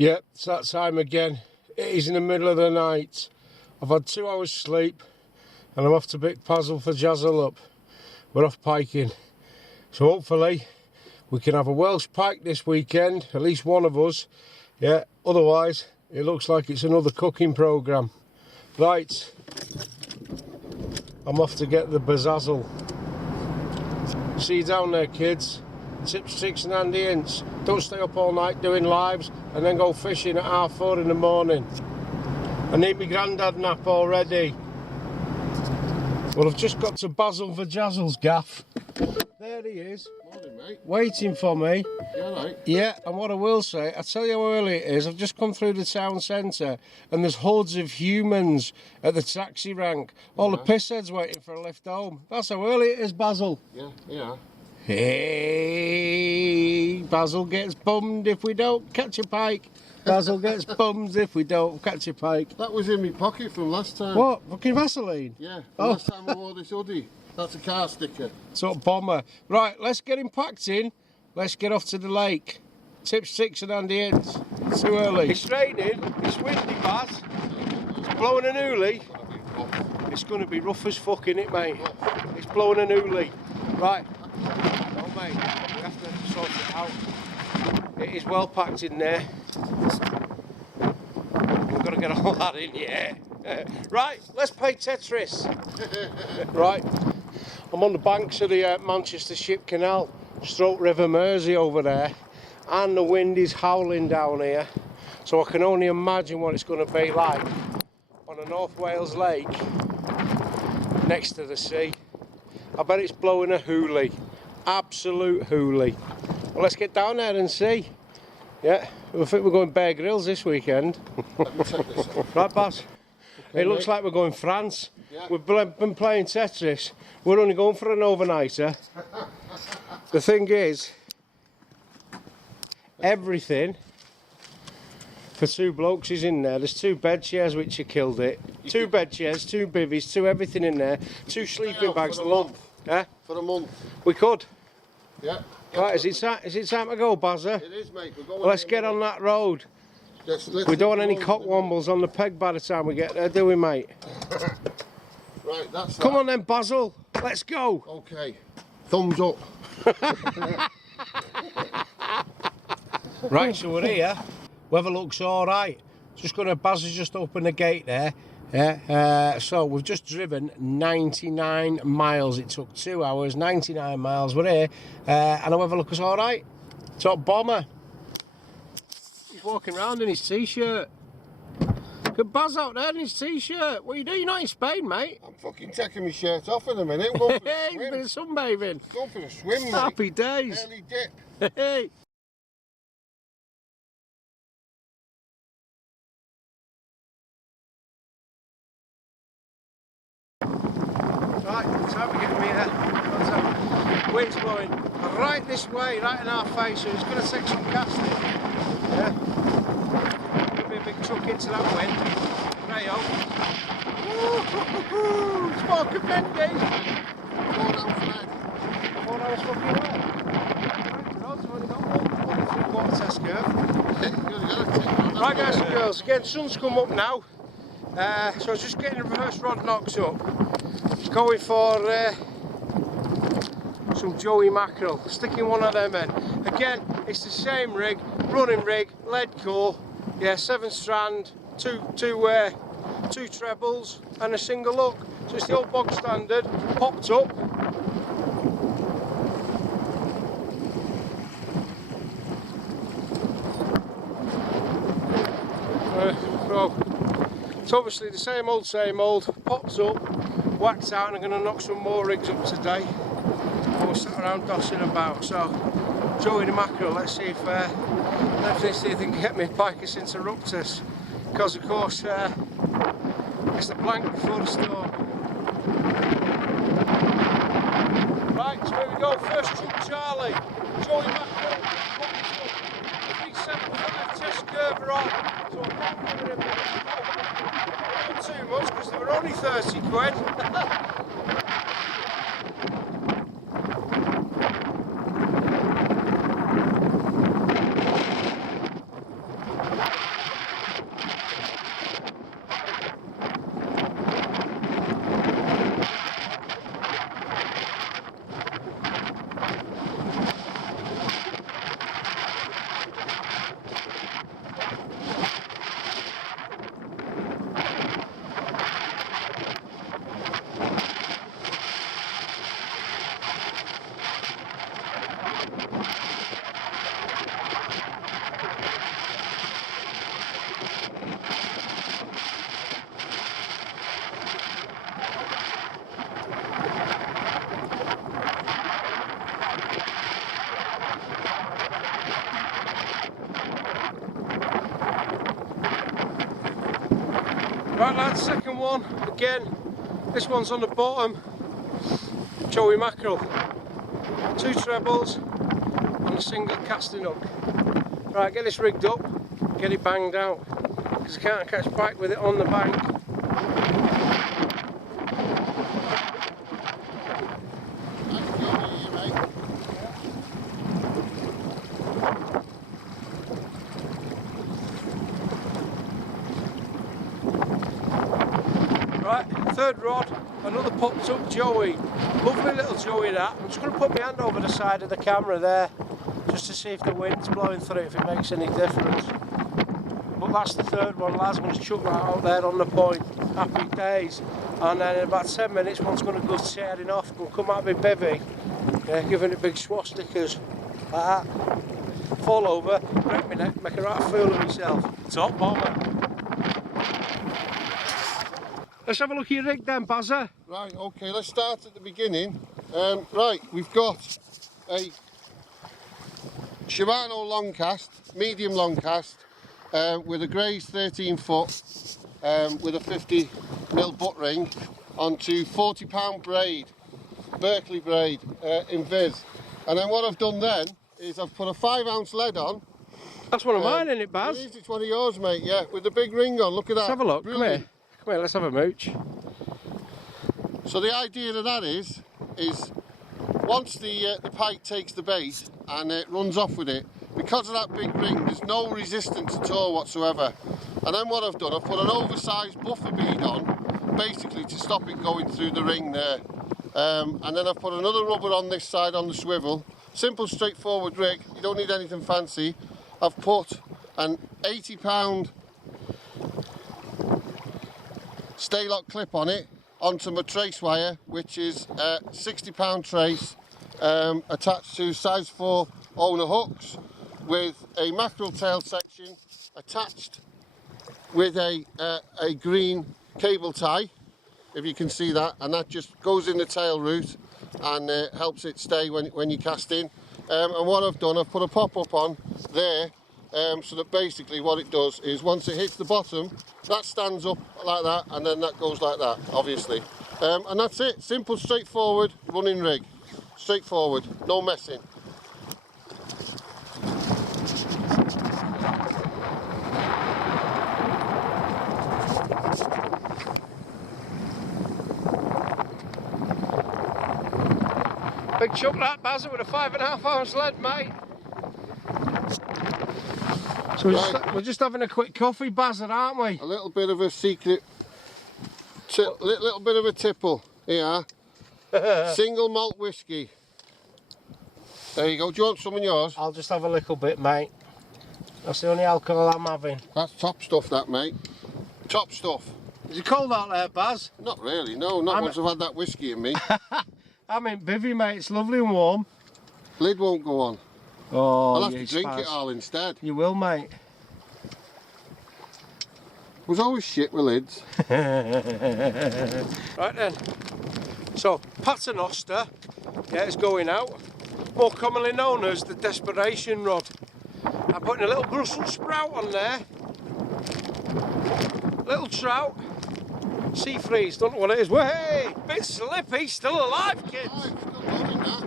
Yep, it's that time again. It is in the middle of the night. I've had 2 hours sleep and I'm off to pick Bazzle for Vajazzle up. We're off piking. So hopefully we can have a Welsh pike this weekend, at least one of us. Yeah, otherwise it looks like it's another cooking programme. Right, I'm off to get the Bazzle. See you down there, kids. Tips, tricks and handy hints. Don't stay up all night doing lives and then go fishing at 4:30 in the morning. I need my grandad nap already. Well, I've just got to Bazzle Vajazzle's gaff. There he is. Morning, mate. Waiting for me. You all right? Yeah, and what I will say, I tell you how early it is. I've just come through the town centre and there's hordes of humans at the taxi rank. All the pissheads waiting for a lift home. That's how early it is, Bazzle. Yeah. Hey, Bazzle gets bummed if we don't catch a pike. Bazzle gets bummed if we don't catch a pike. That was in my pocket from last time. What? Fucking Vaseline? Yeah, Oh. last time I wore this hoodie. That's a car sticker. Sort of bomber. Right, let's get him packed in. Let's get off to the lake. Tips, tricks and handy hints. It's too early. It's raining. It's windy, Baz. It's blowing an hoolie. It's going to be rough as fuck, innit, mate? It's blowing an hoolie. Right. No, mate. We have to sort it out. It is well packed in there. We've got to get all that in, yeah. Right, let's play Tetris. Right. I'm on the banks of the Manchester Ship Canal, stroke River Mersey over there, and the wind is howling down here, so I can only imagine what it's going to be like on a North Wales lake next to the sea. I bet it's blowing a hoolie, absolute hoolie. Well, let's get down there and see. Yeah, I think we're going Bear Grylls this weekend. Let me check this out. Right, Baz? Okay, It looks mate. like we're going France. Yeah. We've been playing Tetris. We're only going for an overnighter. The thing is, everything for two blokes is in there. There's 2 bed chairs which have killed it. 2 bed chairs, 2 bivvies, 2 everything in there. 2 sleeping bags. For a month. Eh? For a month. We could. Yeah. Right, is it time to go, Bazza? It is, mate. We're going. Well, let's get on that road. We don't want any cockwombles on the peg by the time we get there, do we, mate? Right, that's Come that. on then, Bazzle. Let's go. Okay. Thumbs up. Right, so we're here. Weather looks all right. Bazzle's just opened the gate there. Yeah. So we've just driven 99 miles. It took 2 hours, 99 miles. We're here, and the weather looks all right. Top bomber. He's walking around in his t-shirt. Good Baz out there in his t-shirt. What are you doing? You're not in Spain, mate. I'm fucking taking my shirt off in a minute. We're going for a Hey, he's been swim. sunbathing. Going for a swim, mate. Happy days. Early dip. Hey. Right, time to get me here. Wind's blowing right this way, right in our face, so it's going to take some casting. Yeah. Give me a big chuck into that wind. Rayo. It's more Bendy. 4 hours red. 4 hours fucking wet. Right, only got 1 test curve. Right, guys and girls, again, sun's come up now. So I was just getting the reverse rod knocked up. Going for some Joey mackerel, sticking one of them in. Again, it's the same rig, running rig, lead core, yeah, 7 strand, two trebles and a single hook. So it's the old bog standard, popped up. So it's obviously the same old, popped up, whacked out, and I'm going to knock some more rigs up today. I was sat around dossing about, so Joey the mackerel, let's see if they can get me Picus interruptus, because of course it's the blank before the storm. Right, so here we go, first chuck Charlie, Joey mackerel, 375 test curve rod, so I'm not giving him not too much because they were only 30 quid. Right lads, second one, again, this one's on the bottom, joey mackerel, 2 trebles and a single casting hook. Right, get this rigged up, get it banged out, because I can't catch pike with it on the bank. Right, third rod, another popped up joey. Lovely little joey that. I'm just going to put my hand over the side of the camera there, just to see if the wind's blowing through, if it makes any difference. But that's the third one, lads. I'm going to chuck that out there on the point. Happy days. And then in about 10 minutes, one's going to go tearing off and come out of my bivvy. Yeah, giving it big swastikas like that. Fall over, break my neck, make a right fool of myself. Top bomber. Let's have a look at your rig then, Bazzle. Right, okay, let's start at the beginning. Right, we've got a Shimano long cast, medium long cast, with a Graze 13 foot, with a 50mm butt ring onto 40-pound braid, Berkeley braid, in Viz. And then what I've done then is I've put a 5-ounce lead on. That's one of mine, isn't it, Baz? It is, it's one of yours, mate, yeah, with the big ring on, look at that. Let's have a look, Brilliant. come here. Come here, let's have a mooch. So the idea of that is once the pike takes the bait and it runs off with it, because of that big ring, there's no resistance at all whatsoever. And then what I've done, I've put an oversized buffer bead on, basically to stop it going through the ring there. And then I've put another rubber on this side on the swivel. Simple, straightforward rig, you don't need anything fancy. I've put an 80-pound stay lock clip on it, onto my trace wire, which is a 60-pound trace, attached to size 4 owner hooks, with a mackerel tail section attached with a green cable tie, if you can see that, and that just goes in the tail route and helps it stay when you're casting. And what I've done, I've put a pop-up on there, so that basically what it does is once it hits the bottom, that stands up like that, and then that goes like that, obviously. And that's it, simple, straightforward running rig. Straightforward, no messing. Big chunk that, Bazzle, with a 5.5-ounce lead, mate. So we're just having a quick coffee, Bazzle, aren't we? A little bit of a secret, little bit of a tipple here. Single malt whiskey. There you go. Do you want some of yours? I'll just have a little bit, mate. That's the only alcohol I'm having. That's top stuff, that, mate. Top stuff. Is it cold out there, Baz? Not really, no. Not once I've had that whiskey in me. I'm in bivvy, mate. It's lovely and warm. Lid won't go on. Oh, I'll have to drink it all instead. You will, mate. Was always shit with lids. Right then. So, paternoster, yeah, it's going out. More commonly known as the desperation rod. I'm putting a little Brussels sprout on there. Little trout. Sea freeze, don't know what it is. Hey, bit slippy, still alive, kids. Oh, it's still going that.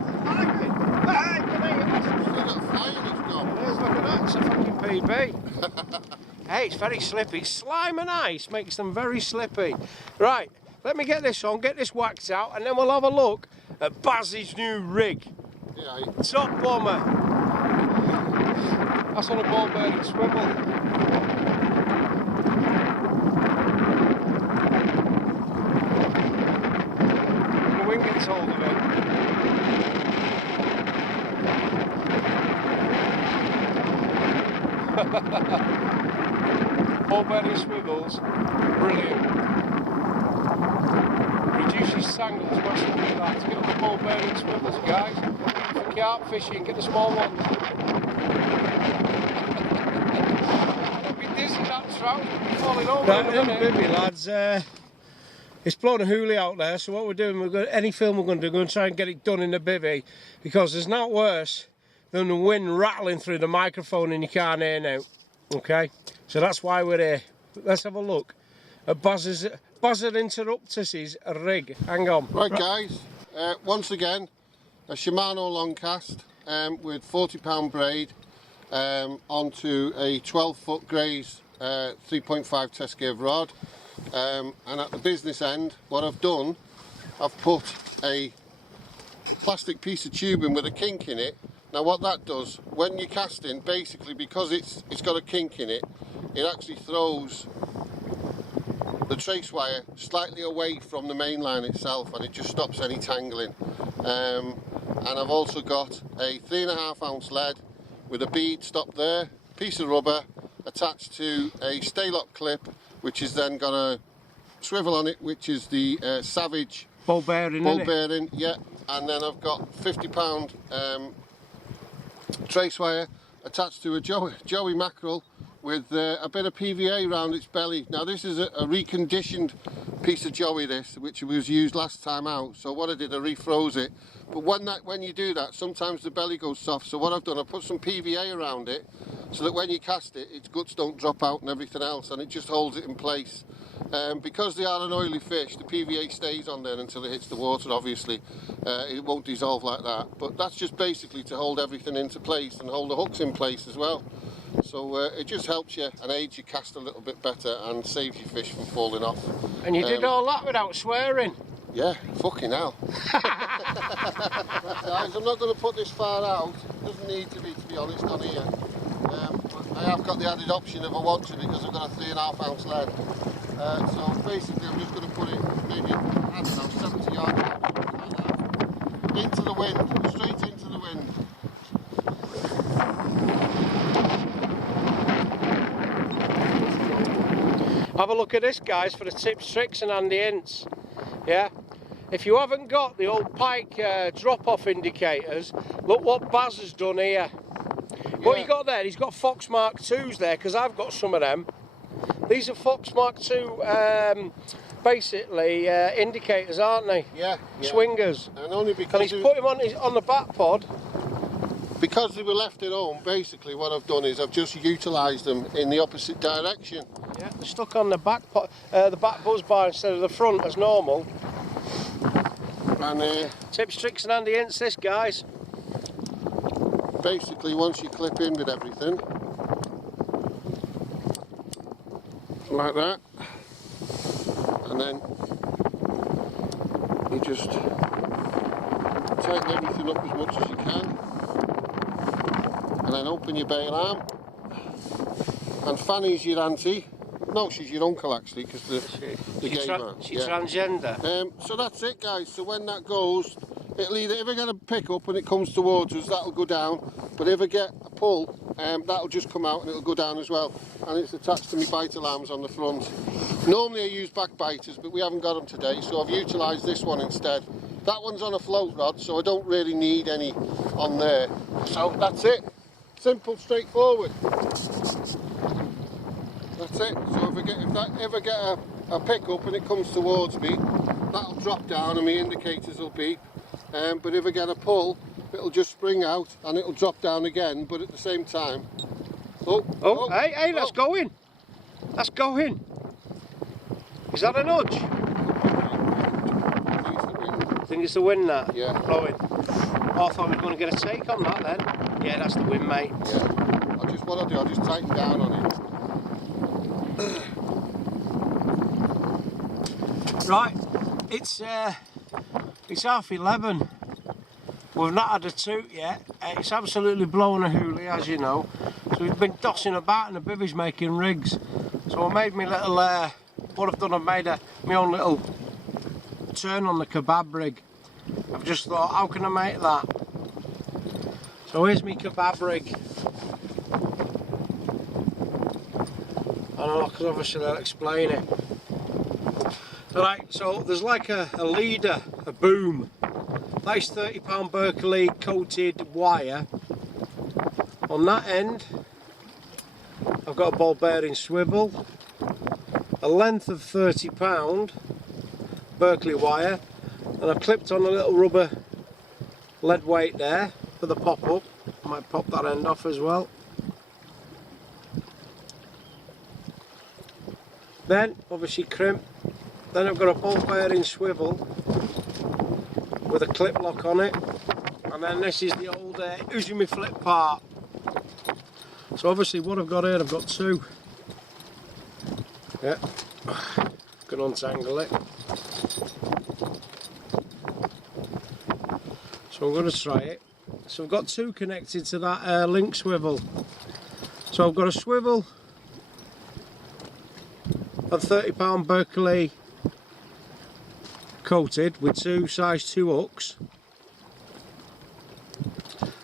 Hey, come here. Still got fire in its gum. There's, look at that, it's a fucking PB. Hey, it's very slippy. Slime and ice makes them very slippy. Right, let me get this on, get this waxed out, and then we'll have a look at Baz's new rig. Yeah. Top bomber. That's on a ball bearing swivel. The wing gets hold of it. Ball bearing swivels, brilliant. Reduces tangles massively like that. To get on the ball bearing swivels, guys. For carp fishing, get the small ones. Don't be dizzy, that trout. Falling over. Right, in bivvy, lads. It's blowing a hoolie out there, so what we're doing, any film we're going to do, we're going to try and get it done in the bivvy, because there's not worse than the wind rattling through the microphone and you can't hear now. Okay, so that's why we're here. Let's have a look at Bazzle Interruptus' rig. Hang on. Right guys, once again, a Shimano long cast with 40-pound braid onto a 12-foot Grays 3.5 test gauge rod. And at the business end, what I've done, I've put a plastic piece of tubing with a kink in it. Now what that does, when you're casting, basically because it's got a kink in it, it actually throws the trace wire slightly away from the main line itself, and it just stops any tangling. And I've also got a 3.5 ounce lead with a bead stop there, piece of rubber attached to a stay lock clip, which is then got a swivel on it, which is the Savage ball bearing, yeah. And then I've got 50-pound trace wire attached to a Joey mackerel with a bit of PVA around its belly. Now this is a reconditioned piece of Joey, which was used last time out. So what I did, I refroze it. But when you do that, sometimes the belly goes soft. So what I've done, I put some PVA around it so that when you cast it, its guts don't drop out and everything else, and it just holds it in place. Because they are an oily fish, the PVA stays on there until it hits the water, obviously. It won't dissolve like that. But that's just basically to hold everything into place and hold the hooks in place as well. So it just helps you and aids your cast a little bit better and saves your fish from falling off. And you did all that without swearing? Yeah, fucking hell. Guys, I'm not going to put this far out. It doesn't need to be honest, on here. But I have got the added option if I want to, because I've got a 3.5 ounce lead. So basically I'm just going to put it maybe, I don't know, 70 yards out, like that, into the wind, straight into the wind. Have a look at this, guys, for the tips, tricks and handy hints. Yeah, if you haven't got the old Pike drop-off indicators, look what Baz has done here. What you got there, he's got Fox Mark 2s there, because I've got some of them. These are Fox Mark 2 basically indicators, aren't they? Yeah. Swingers. And only because he's put him on the back pod. Because they were left at home, basically what I've done is I've just utilised them in the opposite direction. Yeah, they're stuck on the back buzz bar instead of the front as normal. And tips, tricks and handy hints this, guys. Basically once you clip in with everything, like that, and then you just tighten everything up as much as you can, and then open your bail arm, and Fanny's your auntie. No, she's your uncle actually, because the gay man. She's transgender. So that's it, guys. So when that goes, it'll either, if I get a pick up and it comes towards us, that'll go down, but if I get a pull, that'll just come out and it'll go down as well. And it's attached to my bite alarms on the front. Normally I use back biters, but we haven't got them today, so I've utilised this one instead. That one's on a float rod, so I don't really need any on there. So that's it. Simple, straightforward. That's it. So if I get a pick up and it comes towards me, that'll drop down and my indicators will beep. But if I get a pull, it'll just spring out and it'll drop down again, but at the same time. Hey, that's going. That's going. Is that a nudge? I think it's the wind, that? Yeah. Blowing. Oh, I thought we were going to get a take on that then. Yeah, that's the wind, mate. Yeah. What I'll do, I'll just tighten down on it. Right, it's 11:30. We've not had a toot yet. It's absolutely blowing a hoolie, as you know. So we've been dossing about in the bivvies making rigs. So I made me little, what I've done, I've made my own little turn on the kebab rig. I've just thought, how can I make that? So here's my kebab rig. I know, because obviously I'll explain it. Right, so there's like a leader, a boom. That's 30-pound Berkeley coated wire. On that end, I've got a ball bearing swivel, a length of 30-pound Berkeley wire, and I've clipped on a little rubber lead weight there for the pop-up. I might pop that end off as well. Then obviously crimp. Then I've got a ball bearing swivel with a clip lock on it, and then this is the old Uzumi flip part. So obviously what I've got here, I've got two. Yeah, can untangle it. So I'm going to try it. So I've got two connected to that link swivel. So I've got a swivel of £30 Berkeley coated with two size 2 hooks,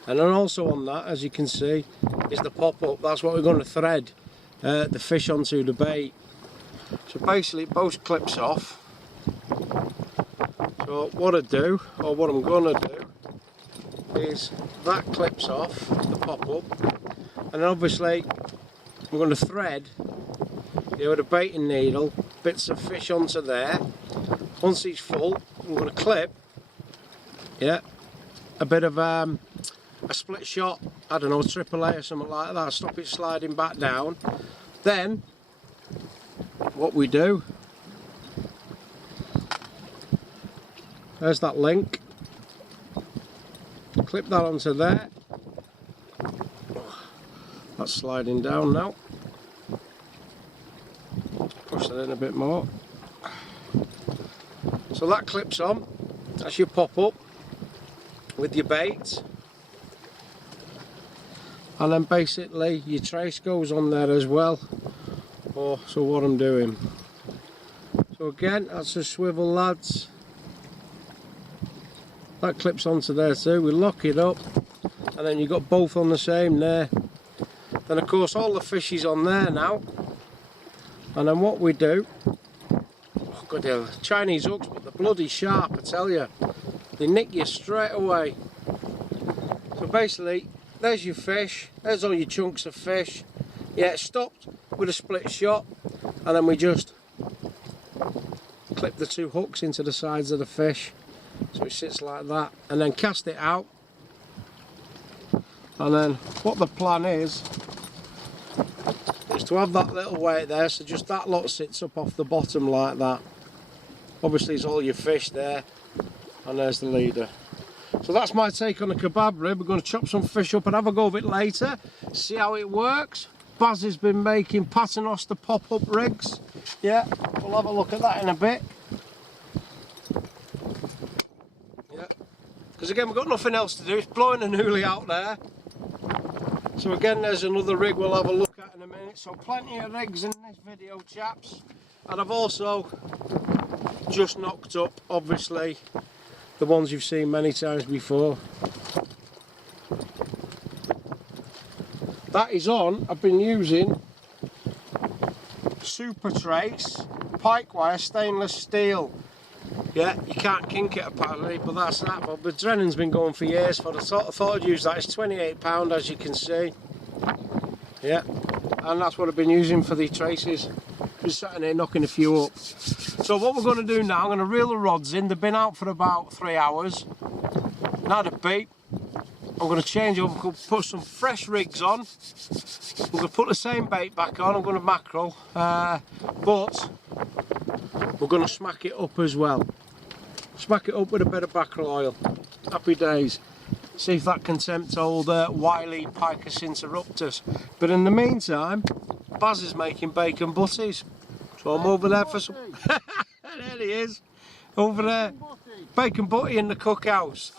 and then also on that, as you can see, is the pop-up. That's what we're going to thread the fish onto the bait. So basically it both clips off. So what I do, or what I'm going to do, is that clips off the pop-up, and obviously I'm going to thread, with a baiting needle, bits of fish onto there. Once it's full, I'm going to clip, a bit of a split shot, I don't know, AAA or something like that, stop it sliding back down. Then, what we do, there's that link, clip that onto there, that's sliding down now, push that in a bit more. So that clips on, that's your pop-up with your bait, and then basically your trace goes on there as well. So what I'm doing, so again, that's a swivel, lads, that clips onto there too. We lock it up, and then you've got both on the same there. Then of course all the fish is on there now, and then what we do, good hell, Chinese hooks, but they're bloody sharp, I tell you. They nick you straight away. So basically, there's your fish, there's all your chunks of fish. Yeah, it's stopped with a split shot, and then we just clip the 2 hooks into the sides of the fish, so it sits like that, and then cast it out. And then what the plan is to have that little weight there, so just that lot sits up off the bottom like that. Obviously it's all your fish there, and there's the leader. So that's my take on a kebab rib. We're going to chop some fish up and have a go of it later, see how it works. Baz has been making paternoster pop-up rigs. Yeah, we'll have a look at that in a bit. Yeah, because again we've got nothing else to do, it's blowing a newly out there. So again, there's another rig we'll have a look at in a minute. So plenty of rigs in this video, chaps. And I've also just knocked up, obviously, the ones you've seen many times before. That is on, I've been using Super Trace Pike wire stainless steel. Yeah, you can't kink it apparently, but that's that. But the Drennan's been going for years. I thought I'd use that. It's £28, as you can see. Yeah, and that's what I've been using for the traces. Just sitting here knocking a few up. So what we're going to do now, I'm going to reel the rods in. They've been out for about 3 hours. Now the beep. I'm going to change over, put some fresh rigs on. I'm going to put the same bait back on. I'm going to mackerel, but we're going to smack it up as well. Smack it up with a bit of mackerel oil. Happy days. See if that can tempt old wily Picus interruptus. But in the meantime, Baz is making bacon butties. So I'm over there for some... There he is. Over there. Bacon butty in the cookhouse.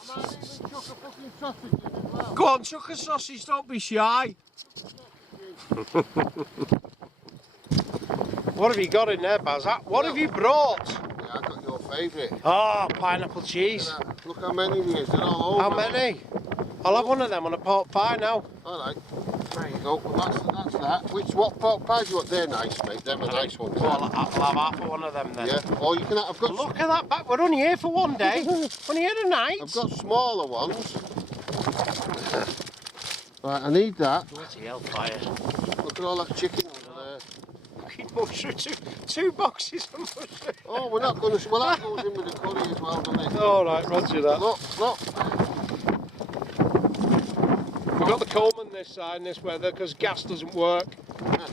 Go on, chuck a sausage, don't be shy. What have you got in there, Baz? What have you brought? Yeah, I got your favourite. Oh, pineapple cheese. Look how many there is. They're all over. How many? I'll have one of them on a pork pie now. Alright, there you go. Well, that's that. What pork pie do you want? They're nice, mate. They're nice ones. Well, I'll have half of one of them then. Yeah, or you can have... I've got... Look at that back. We're only here for one day. Only here tonight. I've got smaller ones. Right, I need that. Bloody hellfire. Look at all that chicken over there. Fucking mushroom. Two boxes of mushroom. Oh, we're not going to... Well, that goes in with the curry as well, doesn't it? Alright, roger that. Look. We've got the Coleman this side in this weather because gas doesn't work.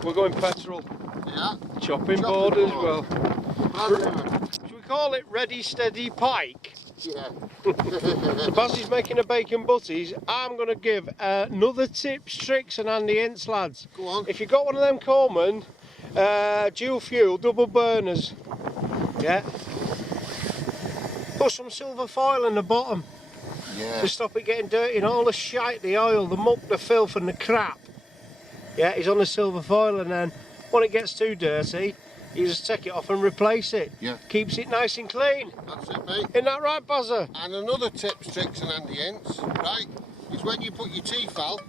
We're going petrol. Yeah. Chopping board as well. Brand Should we call it Ready Steady Pike? new. Yeah. Baz is making a bacon butties. I'm going to give another tips, tricks and handy hints, lads. Go on. If you've got one of them Coleman dual fuel double burners, yeah, put some silver foil in the bottom Yeah. to stop it getting dirty and all the shite, the oil, the muck, the filth and the crap, yeah, is on the silver foil, and then when it gets too dirty you just take it off and replace it. Yeah. Keeps it nice and clean. That's it, mate. Isn't that right, Bazza? And another tips, tricks and handy hints, right, is when you put your Tefal,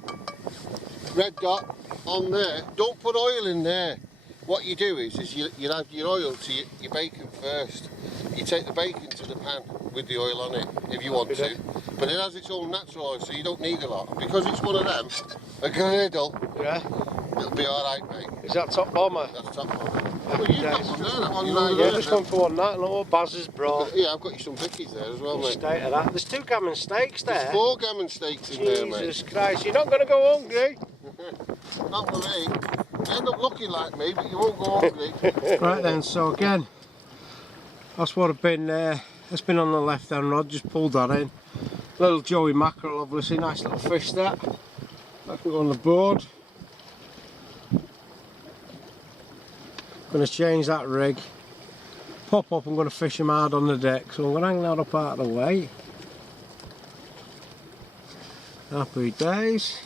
red dot, on there, don't put oil in there. What you do is you add your oil to your bacon first. You take the bacon to the pan with the oil on it, if you want to. But it has its own natural oil, so you don't need a lot. Because it's one of them, a girdle, Yeah. it'll be alright, mate. Is that top bomber? That's top one. Well, you've got one there, that one Yeah, there. just gone for one that. Look what Baz has brought. Yeah, I've got you some bickies there as well, mate. State of that. There's 2 gammon steaks there. There's 4 gammon steaks in there, mate. Jesus Christ, you're not going to go hungry. Not for me. You end up looking like me, but you won't go hungry. Right then, so again, that's what I've been, that's been on the left hand rod, just pulled that in. Little Joey mackerel, obviously, nice little fish that. That can go on the board. Going to change that rig. Pop up, I'm going to fish him hard on the deck, so I'm going to hang that up out of the way. Happy days.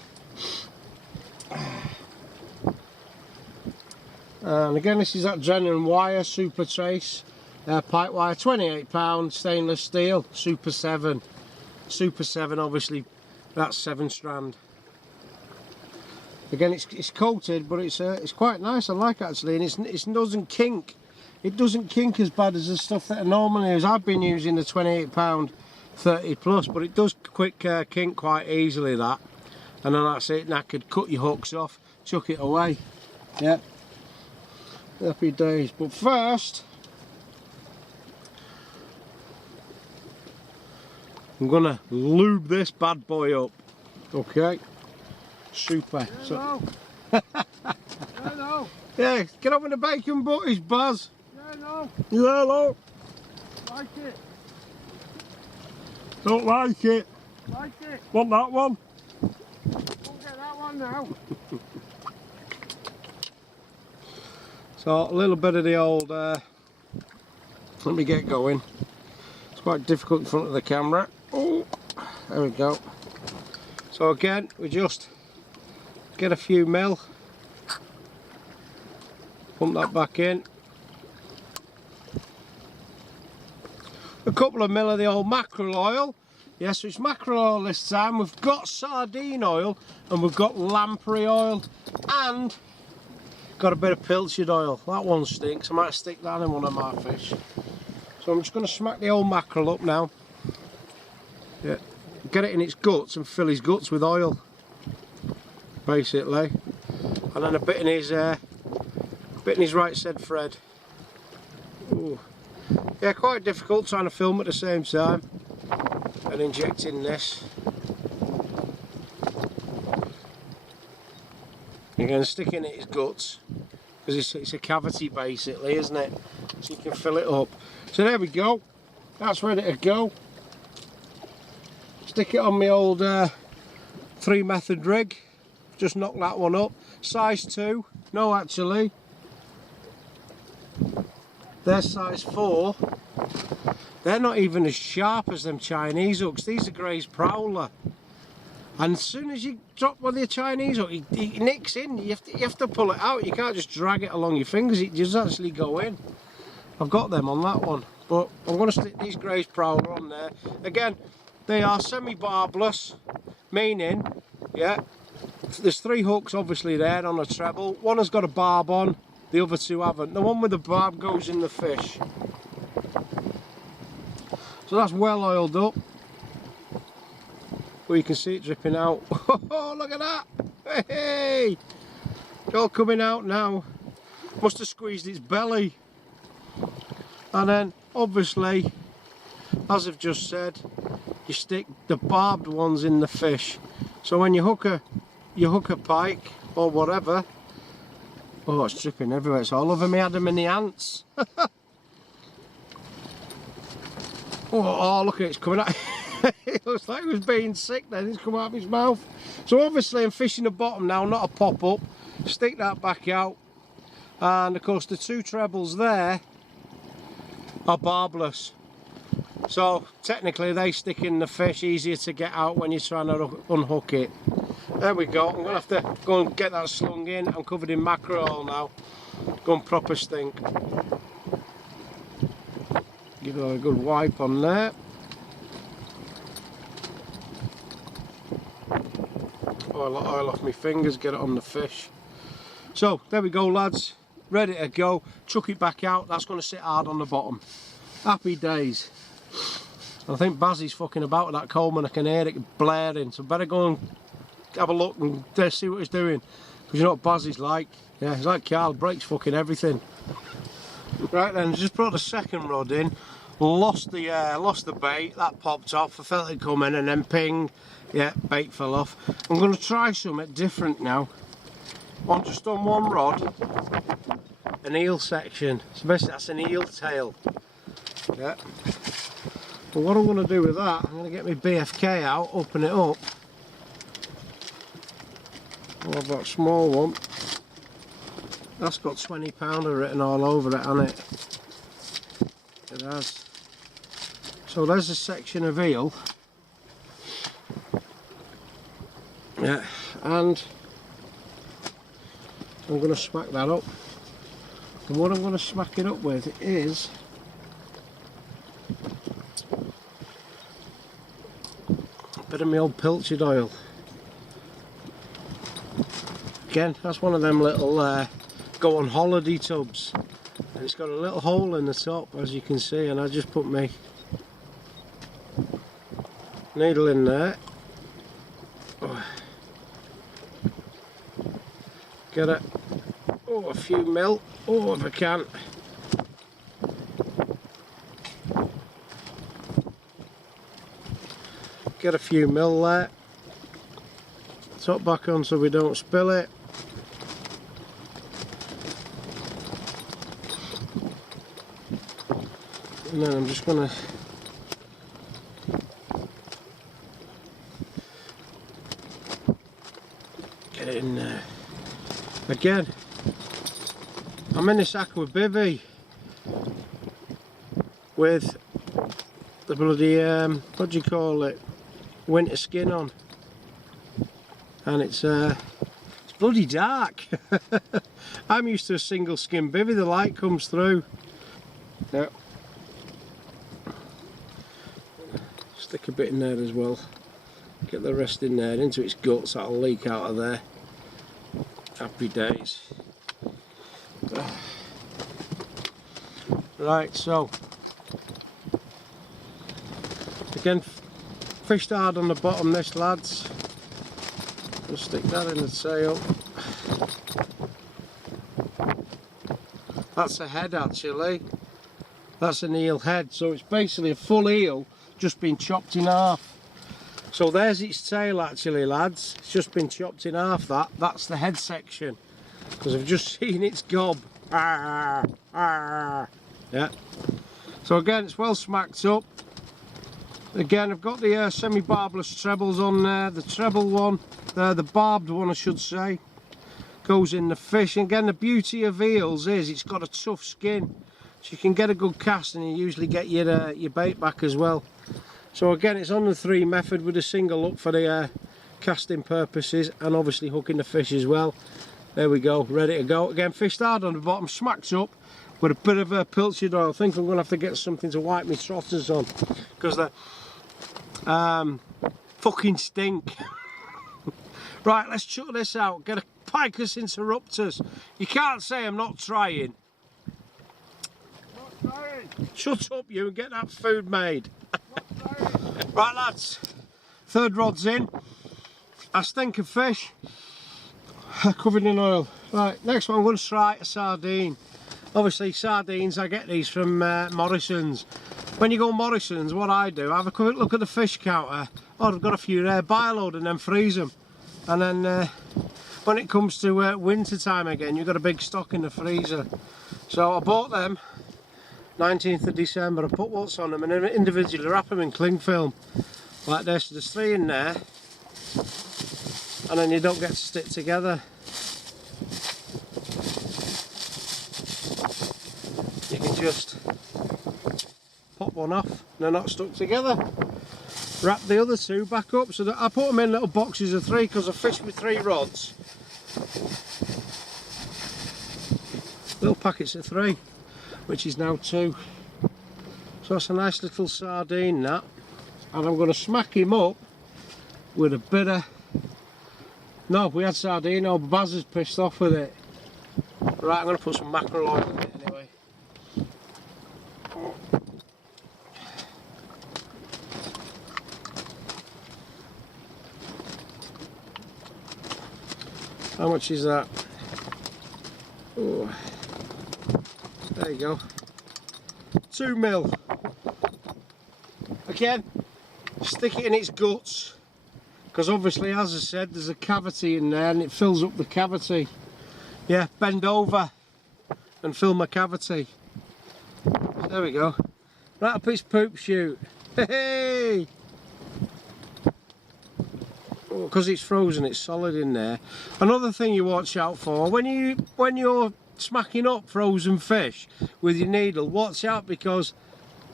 And again, this is that genuine wire super trace pipe wire, £28, stainless steel, super 7. Super 7, obviously, that's 7 strand. Again, it's coated, but it's quite nice. I like it actually, and it doesn't kink. It doesn't kink as bad as the stuff that I normally use. I've been using the £28 30 plus, but it does quick kink quite easily, that. And then that's it. Knackered. Cut your hooks off, chuck it away. Yeah. Happy days. But first, I'm gonna lube this bad boy up. Okay. Super. Hello. So, Hello. yeah, get up with the bacon butties, Baz. Hello. Hello. Like it. Don't like it. Like it. Want that one? We'll get that one now. So a little bit of the old. Let me get going. It's quite difficult in front of the camera. Oh, there we go. So again, we just get a few mil, pump that back in, a couple of mil of the old mackerel oil. Yes, so it's mackerel oil this time. We've got sardine oil and we've got lamprey oil and got a bit of pilchard oil. That one stinks. I might stick that in one of my fish. So I'm just going to smack the old mackerel up now. Yeah, get it in its guts and fill his guts with oil, basically, and then a bit in his right said Fred. Ooh. Yeah, quite difficult trying to film at the same time and injecting this. You're going to stick in his guts because it's a cavity basically, isn't it? So you can fill it up. So there we go. That's ready to go. Stick it on my old 3 method rig. Just knock that one up. Size 2. No, actually. They're size 4. They're not even as sharp as them Chinese hooks. These are Gray's Prowler. And as soon as you drop one of the Chinese hook, it nicks in. You have to pull it out. You can't just drag it along your fingers. It does actually go in. I've got them on that one. But I'm going to stick these Gray's Prowler on there. Again, they are semi-barbless, meaning, yeah, there's 3 hooks obviously there on a treble. One has got a barb on, the other 2 haven't. The one with the barb goes in the fish. So that's well oiled up. Well, you can see it dripping out. Oh, look at that! Hey! It's all coming out now. Must have squeezed its belly. And then, obviously, as I've just said, you stick the barbed ones in the fish. So when you hook a pike or whatever, Oh, it's dripping everywhere. It's all over me, Adam and the ants. Oh, look at it, it's coming out. It looks like he was being sick then, it's come out of his mouth. So obviously I'm fishing the bottom now, not a pop-up. Stick that back out. And of course the two trebles there are barbless. So technically they stick in the fish, easier to get out when you're trying to unhook it. There we go, I'm going to have to go and get that slung in. I'm covered in mackerel now. Go and proper stink. Give it a good wipe on there. Oil off my fingers, get it on the fish. So there we go lads, ready to go. Chuck it back out, that's going to sit hard on the bottom. Happy days. I think Bazzy's fucking about with that Coleman, I can hear it blaring, so better go and have a look and see what he's doing. Because you know what Bazzy's like, yeah, he's like Carl, breaks fucking everything. Right then, just brought the second rod in, lost the bait, that popped off, I felt it coming and then ping, yeah, bait fell off. I'm going to try something different now. Just on one rod, an eel section, so basically that's an eel tail. Yeah. But what I'm going to do with that, I'm going to get my BFK out, open it up. Oh, I've got a small one. That's got 20 pounder written all over it, hasn't it? It has. So there's a section of eel. Yeah, and I'm going to smack that up. And what I'm going to smack it up with is a bit of my old pilchard oil. Again, that's one of them little go on holiday tubs, and it's got a little hole in the top as you can see, and I just put my needle in there. Get it, a few mil, if I can. Get a few mil there. Top back on so we don't spill it. And then I'm just going to get it in there. Again, I'm in this aqua bivvy with the bloody, what do you call it, winter skin on. And it's bloody dark. I'm used to a single skin bivvy, the light comes through. Yeah. Stick a bit in there as well. Get the rest in there, into its guts, that'll leak out of there. Happy days. Right, so again, fished hard on the bottom this lads. We'll stick that in the tail. That's a head actually. That's an eel head, so it's basically a full eel just been chopped in half. So there's its tail actually lads, it's just been chopped in half. That's the head section, because I've just seen its gob. Arr, arr. Yeah. So again, it's well smacked up. Again, I've got the semi-barbless trebles on there. The treble one, the barbed one I should say, goes in the fish. And again, the beauty of eels is it's got a tough skin, so you can get a good cast and you usually get your bait back as well. So again, it's on the 3 method with a single hook for the casting purposes and obviously hooking the fish as well. There we go, ready to go. Again, fished hard on the bottom, smacked up with a bit of pilchard oil. I think I'm going to have to get something to wipe my trotters on, because they fucking stink. Right, let's chuck this out, get a Picus interrupters. You can't say I'm not trying. Not trying. Shut up you and get that food made. Right lads, third rod's in. I stink of fish, covered in oil. Right, next one I'm going to try a sardine. Obviously sardines, I get these from Morrison's. When you go Morrison's, what I do, I have a quick look at the fish counter. Oh, I've got a few there, buy a load and then freeze them. And then when it comes to winter time again, you've got a big stock in the freezer. So I bought them 19th of December. I put what's on them and then individually wrap them in cling film like this. There's 3 in there, and then you don't get to stick together. You can just pop one off and they're not stuck together. Wrap the other 2 back up, so that I put them in little boxes of 3 because I fish with 3 rods. Little packets of 3, which is now 2. So that's a nice little sardine, that. And I'm going to smack him up with a bit of... No, we had sardine, but Bazzle's pissed off with it. Right, I'm going to put some mackerel oil in it anyway. How much is that? Ooh. There you go. 2 mil. Again, stick it in its guts, because obviously, as I said, there's a cavity in there and it fills up the cavity. Yeah, bend over and fill my cavity. There we go. Right up its poop chute. Hey! Because it's frozen, it's solid in there. Another thing you watch out for when you're smacking up frozen fish with your needle, watch out, because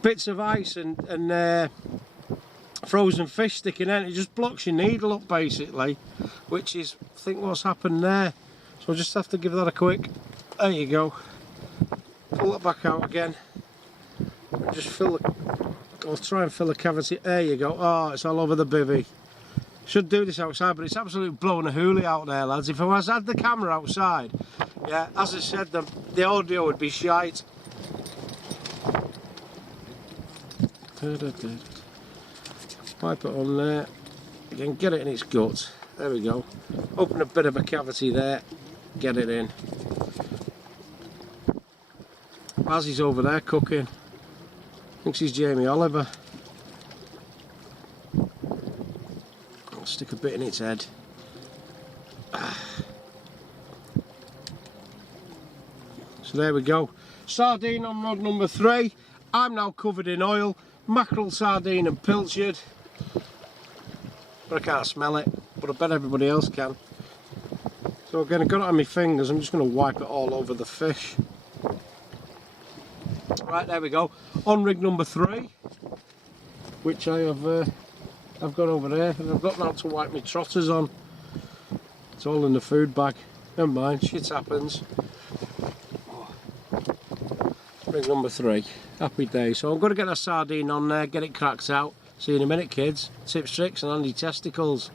bits of ice and frozen fish sticking out, it just blocks your needle up basically, which is, I think, what's happened there. So I just have to give that a quick, there you go, pull it back out again, just fill the, I'll try and fill the cavity. There you go. Oh, it's all over the bivvy. Should do this outside, but it's absolutely blowing a hoolie out there, lads. If I had the camera outside, yeah, as I said, the audio would be shite. Pipe it on there. You can get it in its guts. There we go. Open a bit of a cavity there. Get it in. Bazzy's over there cooking. Thinks he's Jamie Oliver. I'll stick a bit in its head. So there we go. Sardine on rod number 3. I'm now covered in oil. Mackerel, sardine and pilchard. But I can't smell it. But I bet everybody else can. So again, I've got it on my fingers. I'm just going to wipe it all over the fish. Right, there we go. On rig number 3, which I have I've got over there, and I've got now to wipe my trotters on. It's all in the food bag. Never mind, shit happens. Rig number 3, happy day. So I'm going to get a sardine on there, get it cracked out. See you in a minute, kids. Tips, tricks and handy testicles.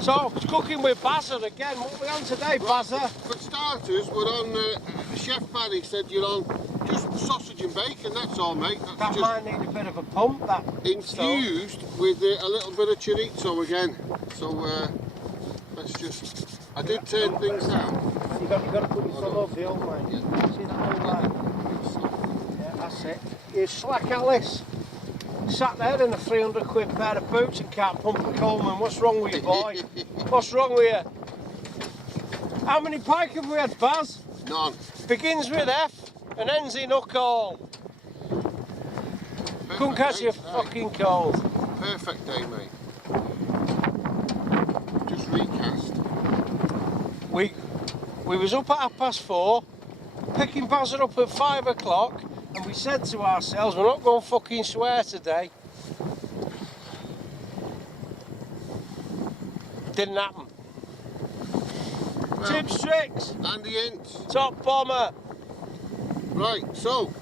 So, it's cooking with Bazzle again. What are we on today, Bazzle? For starters, we're on, Chef Barry said you're on just sausage and bacon, that's all, mate. That's that just might need a bit of a pump, that. infused with a little bit of chorizo again. So, let's just... I did turn things down. You've got to put it full of the old line. Yeah. See that old line? Yeah, that's it. You slack, Alice. Sat there in a 300 quid pair of boots and can't pump a Coleman. What's wrong with you, boy? What's wrong with you? How many pike have we had, Baz? None. Begins with F and ends in Ucall. Couldn't catch you fucking cold. Perfect day, mate. Just recast. We was up at 4:30, picking Bazzle up at 5 o'clock, and we said to ourselves, we're not going to fucking swear today. Didn't happen. Well, Tips, tricks, and the hints. top bomber. Right, so,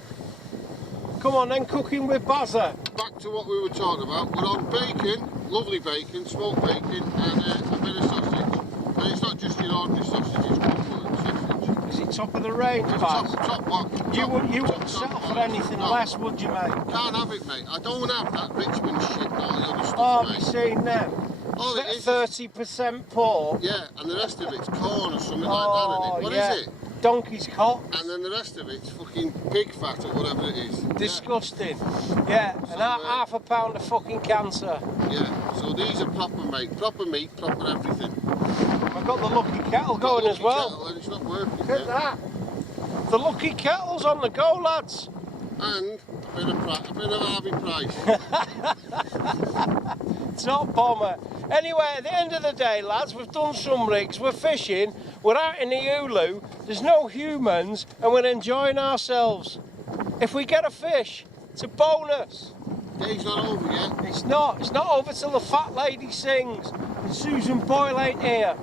Come on then, cooking with Bazzle. back to what we were talking about. We're on bacon, lovely bacon, smoked bacon, and a bit of sausage. And it's not just your ordinary sausage, it's Cumberland sausage. Is it top of the range, It's Baz? top block. You wouldn't top settle for block. anything No. less, would you, mate? Can't have it, mate. I don't have that Richmond shit and all the other stuff, Oh, have you mate. seen them? All it is, 30% pork. yeah, and the rest of it's corn or something Oh, like that, isn't it? What yeah. is it? donkey's cock. And then the rest of it's fucking pig fat or whatever it is. Disgusting. Yeah, and half a pound of fucking cancer. Yeah, so these are proper, mate. Proper meat, proper everything. I've got the lucky kettle going as well. Kettle, and it's not working. Look at that. The lucky kettle's on the go, lads. And a bit of Harvey Price. Top bomber. Anyway, at the end of the day, lads, we've done some rigs, we're fishing, we're out in the Ulu, there's no humans, and we're enjoying ourselves. If we get a fish, it's a bonus. Day's not over yet. It's not over till the fat lady sings, and Susan Boyle ain't here.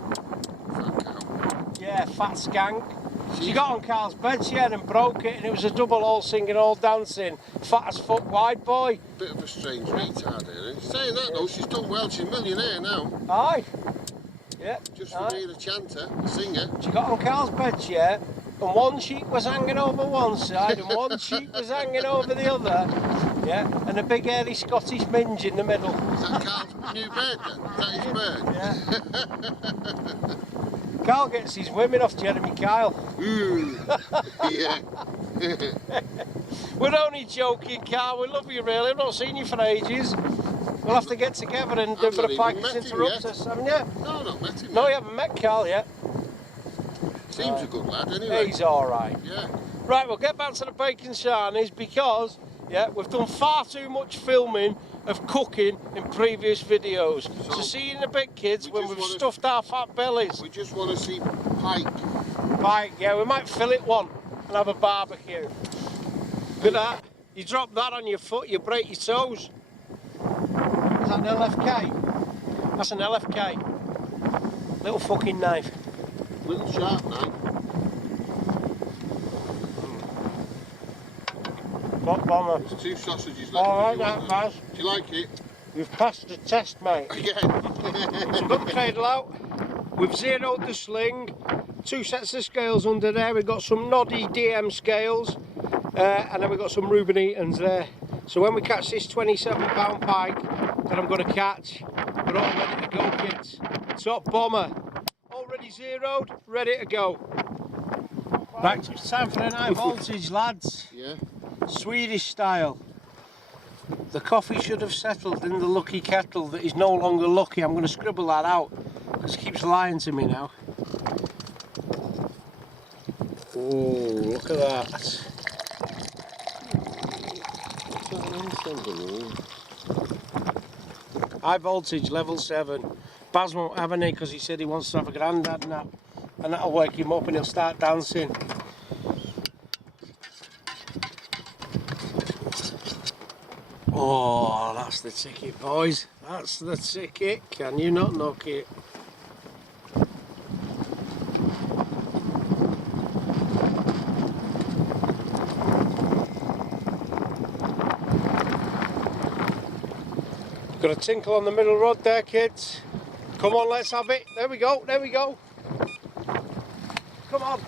Fat cow. Yeah, fat skank. She got on Carl's bed, she had and broke it, and it was a double all singing, all dancing. Fat as fuck wide boy. Bit of a strange retard here. Saying that though, she's done well, she's a millionaire now. Aye. Yeah. Just for being a chanter, a singer. She got on Carl's bed, yeah, and one cheek was hanging over one side, and one cheek was hanging over the other. Yeah, and a big hairy Scottish minge in the middle. Is that Carl's new bird then? Is that his bird? Yeah. Carl gets his women off Jeremy Kyle. Ooh. Yeah. We're only joking, Carl. We love you, really. I've not seen you for ages. We'll have to get together and do a bit of Pike interrupt us, haven't you? No, not met him No, yet. you haven't met Carl yet. Seems a good lad anyway. He's all right. Yeah. Right, we'll get back to the bacon sarnies because, yeah, we've done far too much filming of cooking in previous videos. So see you in a bit, kids, when we've stuffed our fat bellies. We just want to see Pike. Pike, yeah, we might fill it one and have a barbecue. Look at that. You drop that on your foot, you break your toes. Is that an LFK? That's an LFK. Little fucking knife. Little sharp knife. Top bomber. There's 2 sausages left. All right, that, Baz. Do you like it? You've passed the test, mate. Again. So we've got the cradle out. We've zeroed the sling. 2 sets of scales under there. We've got some Noddy DM scales. And then we've got some Reuben Eatons there. So when we catch this 27-pound pike that I'm going to catch, we're all ready to go, kids. Top bomber. Already zeroed, ready to go. Right, it's time for an high voltage, lads. Yeah. Swedish style. The coffee should have settled in the lucky kettle that is no longer lucky. I'm going to scribble that out because he keeps lying to me now. Oh, look at that. High voltage, level 7. Baz won't have any because he said he wants to have a granddad nap, and that'll wake him up and he'll start dancing. Oh, that's the ticket, boys. That's the ticket. Can you not knock it? Got a tinkle on the middle rod there, kids. Come on, let's have it. There we go, there we go. Come on.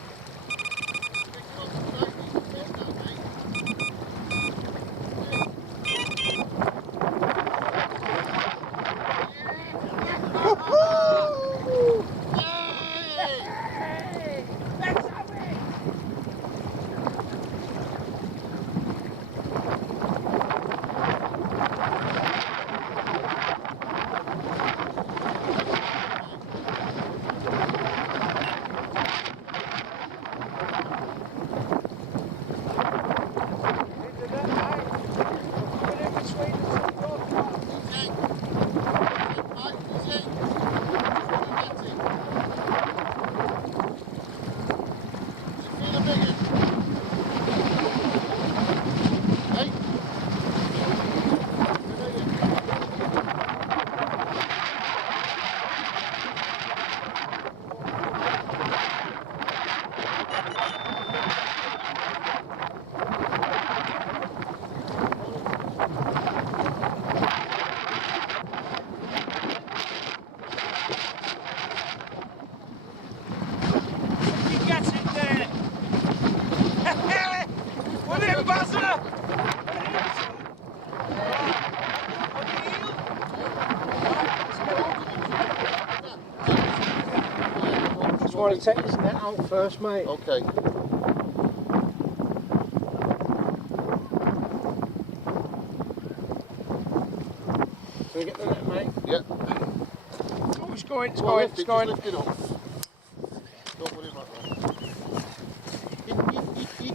want to take this net out first, mate. Okay. Can we get the net, mate? Yeah. Oh, it's going, it's Come on, going, lift it's it, going. just lift it up. Don't worry about that.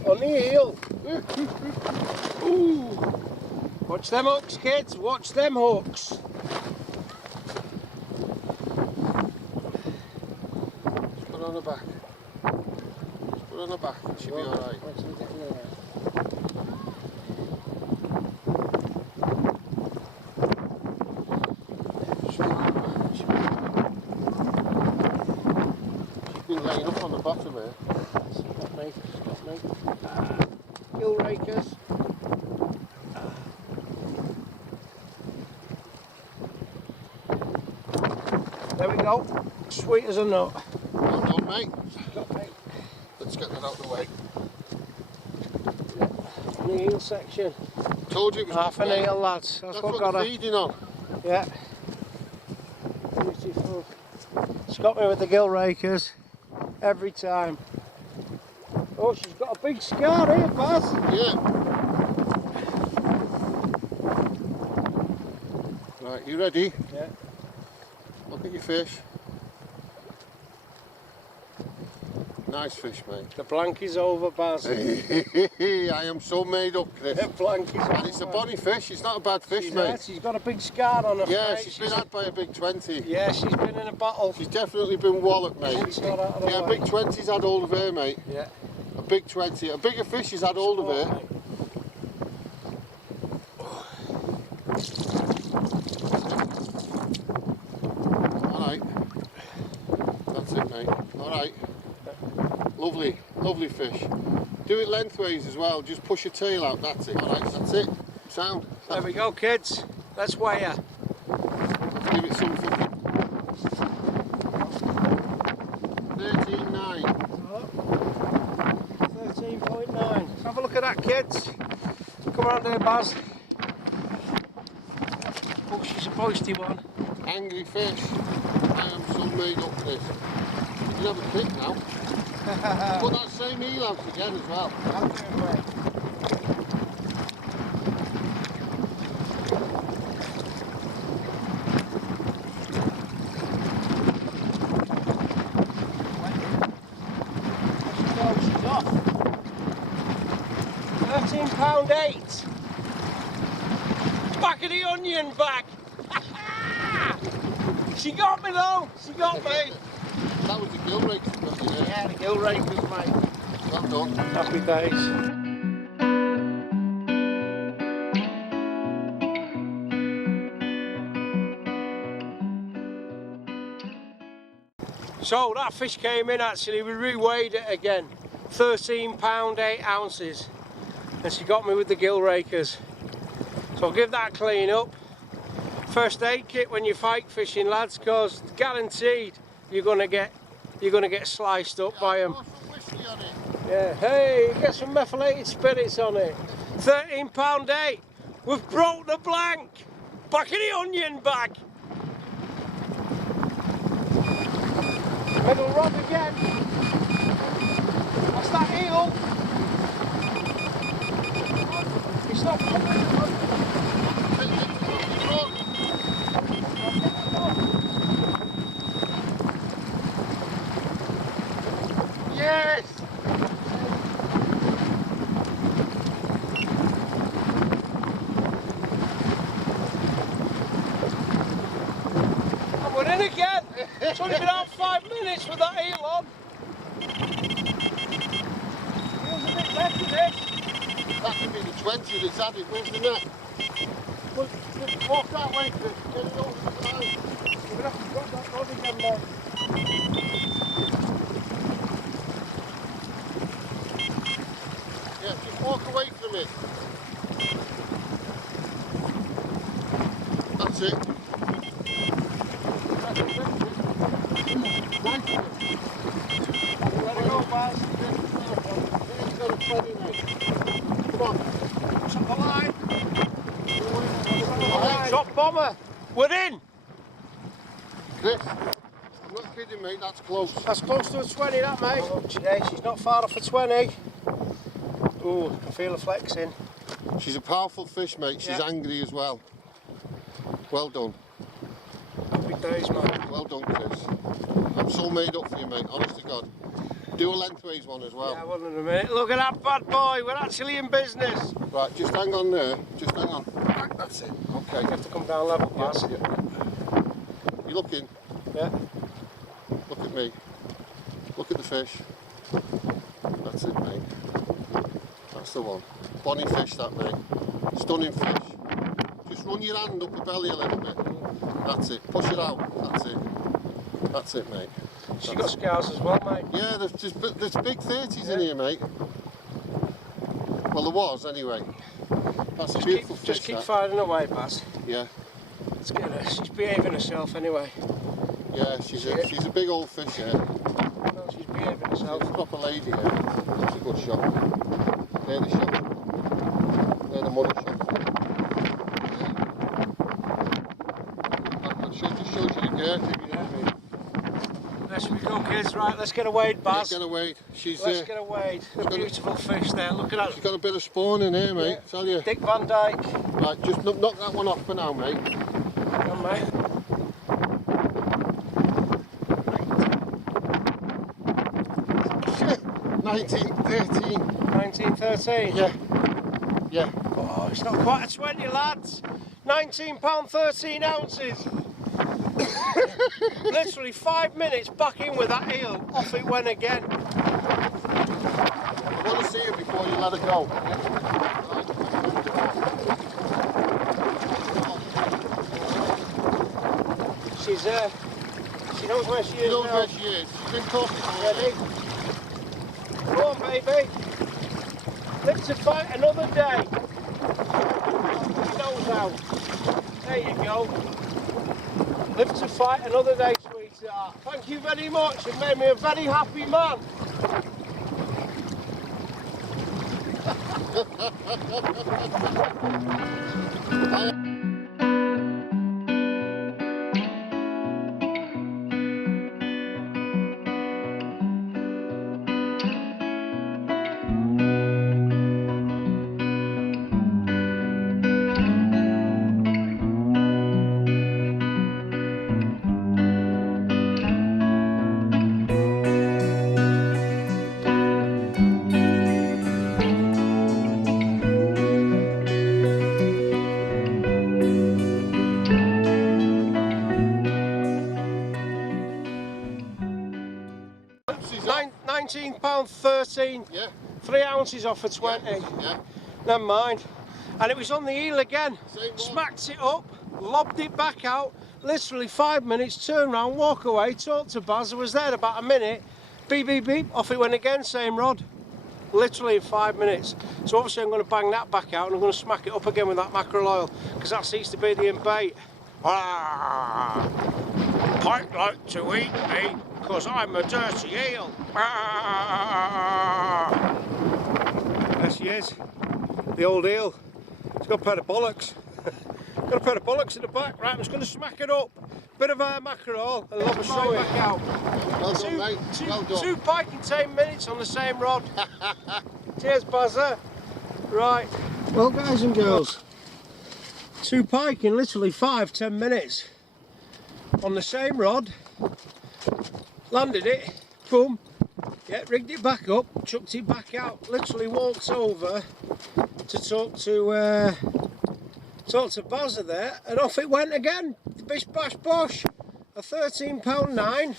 On the heel. Ooh. Watch them hooks, kids. Watch them hooks. Just put it on the back. Just put it on the back. It should be alright. She's been laying up on the bottom here. Got me, got me. Gill rakers. There we go. Sweet as a nut. Well done, mate. Got me. Let's get that out of the way. On the heel section. Told you it was Half good, an mate. heel, lads. That's what got they're her. feeding on. Yeah. Beautiful. It's got me with the gill rakers every time. Oh, she's got a big scar here, Baz. Yeah. Right, you ready? Yeah. Look at your fish. Nice fish, mate. The blank is over, Baz. I am so made up, Chris. The blank is over. And it's a bonny fish, it's not a bad fish, She's mate. had, she's got a big scar on her Yeah, face. she's been had by a big 20. Yeah, she's been in a bottle. She's definitely been walloped, mate. She's got out of the Yeah, a way. big 20's had hold of her, mate. Yeah. A big 20. A bigger fish has had hold of her. Mate. Alright. That's it, mate. Alright. Lovely, lovely fish. Do it lengthways as well, just push your tail out, that's it. Alright, that's it. Sound. There we go, kids. Let's weigh her. Let's give it something. 13.9. 13.9. Let's have a look at that, kids. Come around here, Baz. Oh, she's a boasty one. Angry fish. I am so made up, Chris. You can have a pick now. Put that same eel out again as well. I'll do it, mate. She's off. £13.8. Back of the onion bag. She got me though. She got me. That was the gill rakes, wasn't it? Yeah, the gill rakers, mate. Well done. Happy days. So that fish came in actually, we reweighed it again. £13, 8 ounces. And she got me with the gill rakers. So I'll give that a clean up. First aid kit when you're pike fishing, lads, because guaranteed you're gonna get sliced up by them. Pour some whiskey on it. Yeah, hey, get some methylated spirits on it. £13.8. We've broke the blank. Back of the onion bag. Middle rod again. What's that eel? It's not coming. Yes! And we're in again. It's only been out 5 minutes with that eel on. Feels a bit better this. That could be the 20 that's added. Where's the net? Walk that way, Chris. Get it over the side. We're going to have to drop that rod again, mate. Yeah, just walk away from it. That's it. Let it go, Baz. Come on. Top the line. Top bomber. We're in. Chris, I'm not kidding, mate, that's close. That's close to a 20, that, mate. Oh, yeah, she's not far off a 20. Ooh, I can feel her flexing. She's a powerful fish, mate. She's angry as well. Well done. Happy days, mate. Well done, Chris. I'm so made up for you, mate, honest to God. Do a lengthways one as well. Yeah, one in a minute. Look at that bad boy, we're actually in business. Right, just hang on there. Just hang on. Right, that's it. Okay. You have to come down level, Baz. Yeah. You looking? Yeah. Look at me. Look at the fish. That's it, mate. That's the one. Bonny fish, that, mate. Stunning fish. Just run your hand up her belly a little bit. That's it. Push it out. That's it. That's it, mate. She got scars as well, mate. Yeah, there's big 30s in here, mate. Well, there was, anyway. That's a beautiful fish. Just keep firing away, Baz. Yeah. Let's get her. She's behaving herself anyway. Yeah, she's a big old fish, yeah. No, she's behaving herself. She's a proper lady, yeah. That's a good shot. There's the shot. There's the money shot. That just shows you the girth, if you know what I mean. There we go, kids. Right, let's get her weighed, Baz. Yeah, get her weighed. Let's get her weighed. A beautiful fish there. Look at that. She's got a bit of spawn in here, mate. Tell you. Dick Van Dyke. Right, just knock that one off for now, mate. Come on, mate. 1913. 1913. Yeah. Yeah. Oh, it's not quite a 20, lads. £19, 13 ounces. Literally 5 minutes back in with that eel. Off it went again. I want to see her before you let her go. She's she knows where she is. She knows now. where she is. She's been talking to Ready? Go on, baby. Live to fight another day. She knows how. There you go. Live to fight another day, sweetheart. Thank you very much. It made me a very happy man. £19.13. Yeah. 3 ounces off for 20. Yeah. Never mind. And it was on the eel again. Same one. Smacked it up, lobbed it back out. Literally 5 minutes, turn round, walk away, talk to Bazzle. Was there about a minute. Beep, beep, beep. Off it went again, same rod. Literally in 5 minutes. So obviously I'm going to bang that back out and I'm going to smack it up again with that mackerel oil because that seems to be the bait. Ah, Pike like to eat me because I'm a dirty eel. Ah. There she is, the old eel. She's got a pair of bollocks. Got a pair of bollocks in the back. Right, I'm just going to smack it up. Bit of mackerel and lob a straight back out. Well done, mate. Well done. 2 pike in 10 minutes on the same rod. Cheers, Bazza. Right. Well, guys and girls, 2 pike in literally 5-10 minutes on the same rod. Landed it. Boom. Yeah, rigged it back up. Chucked it back out. Literally walked over to talk to Bazza there, and off it went again. Bish bash bosh. A £13.9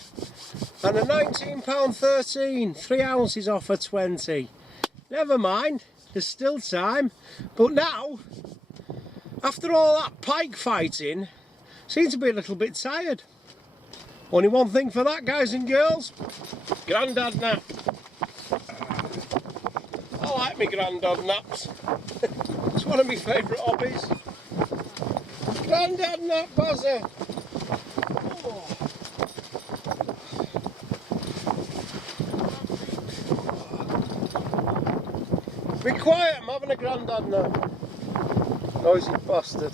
and a £19.13. 3 ounces off for 20. Never mind, there's still time. But now, after all that pike fighting, seem to be a little bit tired. Only one thing for that, guys and girls. Grandad nap. I like my grandad naps. It's one of my favourite hobbies. Grandad nap, Bazza. Oh. Be quiet, I'm having a grandad nap. Noisy bastard.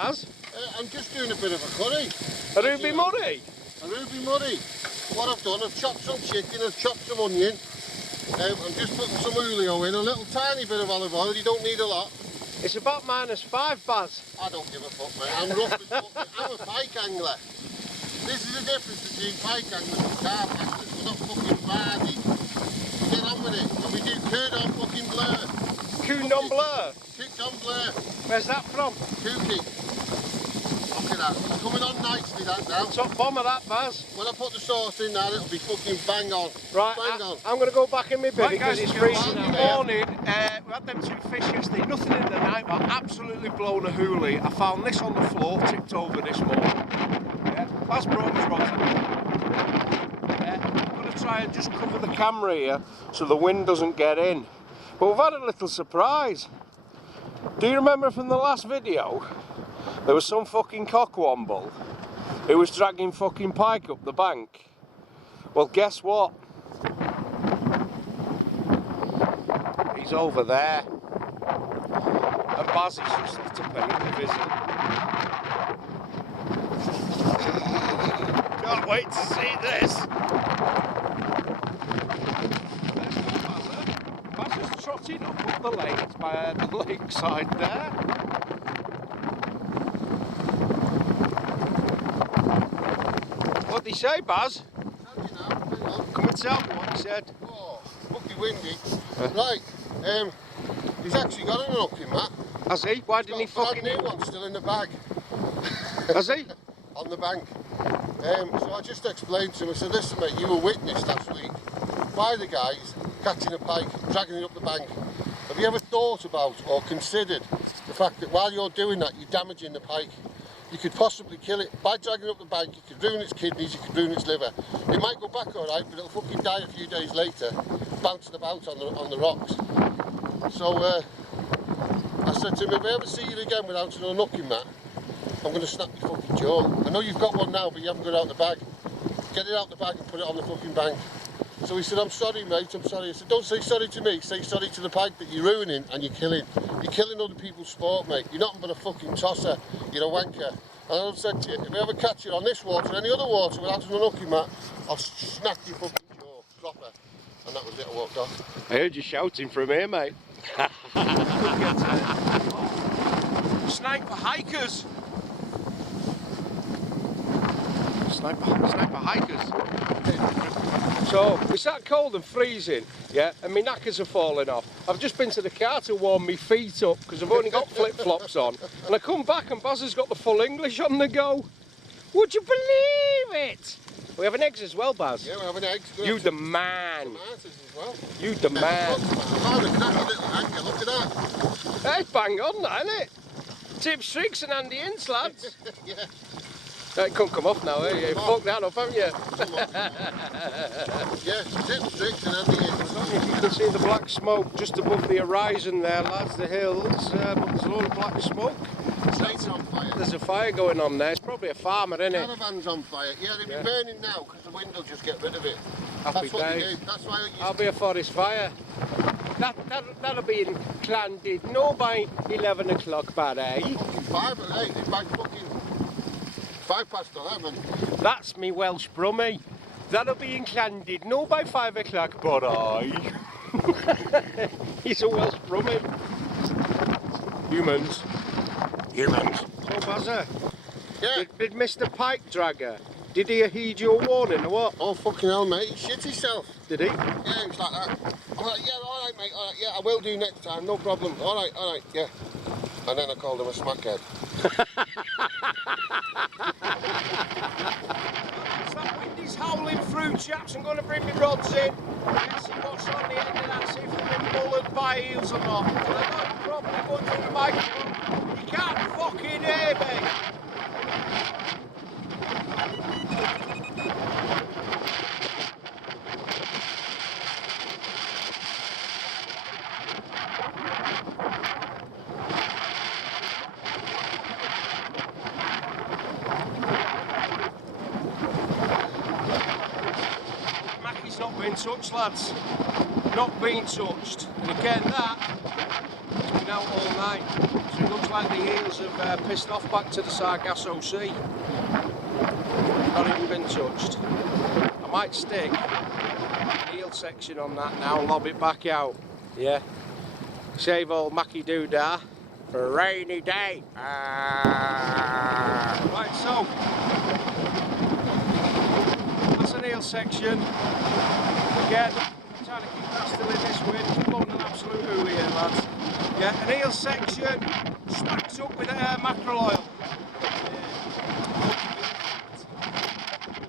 Baz? I'm just doing a bit of a curry. A ruby murray? A ruby murray. What I've done, I've chopped some chicken, I've chopped some onion. I'm just putting some olio in, a little tiny bit of olive oil, you don't need a lot. It's about -5, Baz. I don't give a fuck, mate. I'm rough as fuck. I'm a pike angler. This is the difference between pike anglers and carp anglers. We're not fucking vardy. Get on with it. And we do cordon fucking bleu. Cordon bleu? Cordon bleu. Where's that from? Cookie. Look at that. It's coming on nicely, that now. Top bomber, that, Baz. When I put the sauce in there, it'll be fucking bang on. Right, bang on. I'm going to go back in my bivvy because it's freezing Good out. Morning, we had them 2 fish yesterday, nothing in the night, but absolutely blown a hoolie. I found this on the floor, tipped over this morning. Yeah, Baz brought his rods in. I'm going to try and just cover the camera here so the wind doesn't get in. But we've had a little surprise. Do you remember from the last video? There was some fucking cockwomble who was dragging fucking pike up the bank. Well, guess what? He's over there. And Baz is just off to pay him a visit. Can't wait to see this. Baz is trotting up the lake. It's by the lakeside there. What did he say, Baz? Come and tell me what he said. Oh, fucking windy. Right, he's actually got an unhooking mat. Has he? Why didn't he fucking... Brand new one still in the bag. Has he? On the bank. So I just explained to him, I said, listen mate, you were witnessed last week by the guys catching a pike, dragging it up the bank. Have you ever thought about or considered the fact that while you're doing that, you're damaging the pike? You could possibly kill it by dragging it up the bank. You could ruin its kidneys, you could ruin its liver. It might go back all right, but it'll fucking die a few days later, bouncing about on the rocks. So I said to him, if I ever see you again without an unhooking mat, I'm going to snap your fucking jaw. I know you've got one now, but you haven't got it out the bag. Get it out the bag and put it on the fucking bank. So he said, I'm sorry mate, I'm sorry. I said, don't say sorry to me, say sorry to the pike that you're ruining and you're killing. You're killing other people's sport, mate. You're nothing but a fucking tosser. You're a wanker. And I've said to you, if I ever catch you on this water or any other water without an unhooking mat, I'll snap your fucking jaw, proper. And that was it, I walked off. I heard you shouting from here, mate. Sniper hikers. Sniper hikers. So, it's that cold and freezing, yeah, and my knackers are falling off. I've just been to the car to warm my feet up because I've only got flip-flops on. And I come back and Baz has got the full English on the go. Would you believe it? We have an eggs as well, Baz. Yeah, we have an eggs. You the man. Tomatoes as well. You the man. I found a cracking little anchor, look at that. Hey, bang on that, isn't it? Tip Strix and Andy Ince, lads. Yeah. It can't come off now, eh? You fucked that up, haven't you? Yeah, Tip Strix and Andy Ince. I don't know if you can see the black smoke just above the horizon there, lads, the hills, but there's a lot of black smoke. Slate's on fire. There's a fire going on there. It's probably a farmer, isn't it? Caravan's on fire. Yeah, they'll be burning now because the wind will just get rid of it. Happy That's what they days. do. That's why I'll be a forest fire. That'll be in Llandudno by 11 o'clock, Barry. fucking 5 or 8. It's like fucking 11. That's me Welsh brummy. That'll be in Llandudno by 5 o'clock, Barry. He's a Welsh brummy. Humans. So, Bazza, Yeah. did Mr. Pike Dragger, did he heed your warning or what? Oh, fucking hell, mate. He shit himself. Did he? Yeah, he was like that. I'm like, yeah, all right, mate. All right, yeah, I will do next time. No problem. All right, yeah. And then I called him a smackhead. That wind is howling through, chaps. I'm going to bring my rods in. Let's see what's on the end of that, see if we've been mullered by eels or not. And I don't probably go through the microphone. You can't fucking hear me. Mackie's not been touched, lads. Not been touched. And again, that It's been out all night, so it looks like the eels have pissed off back to the Sargasso Sea. Not even been touched. I might stick an eel section on that now and lob it back out. Yeah. Save old Mackie Doodah for a rainy day. Right, so that's an eel section. Again, trying to keep that still in this wind. It's blowing an absolute hoo here, lads. Yeah, an eel section stacked up with mackerel oil.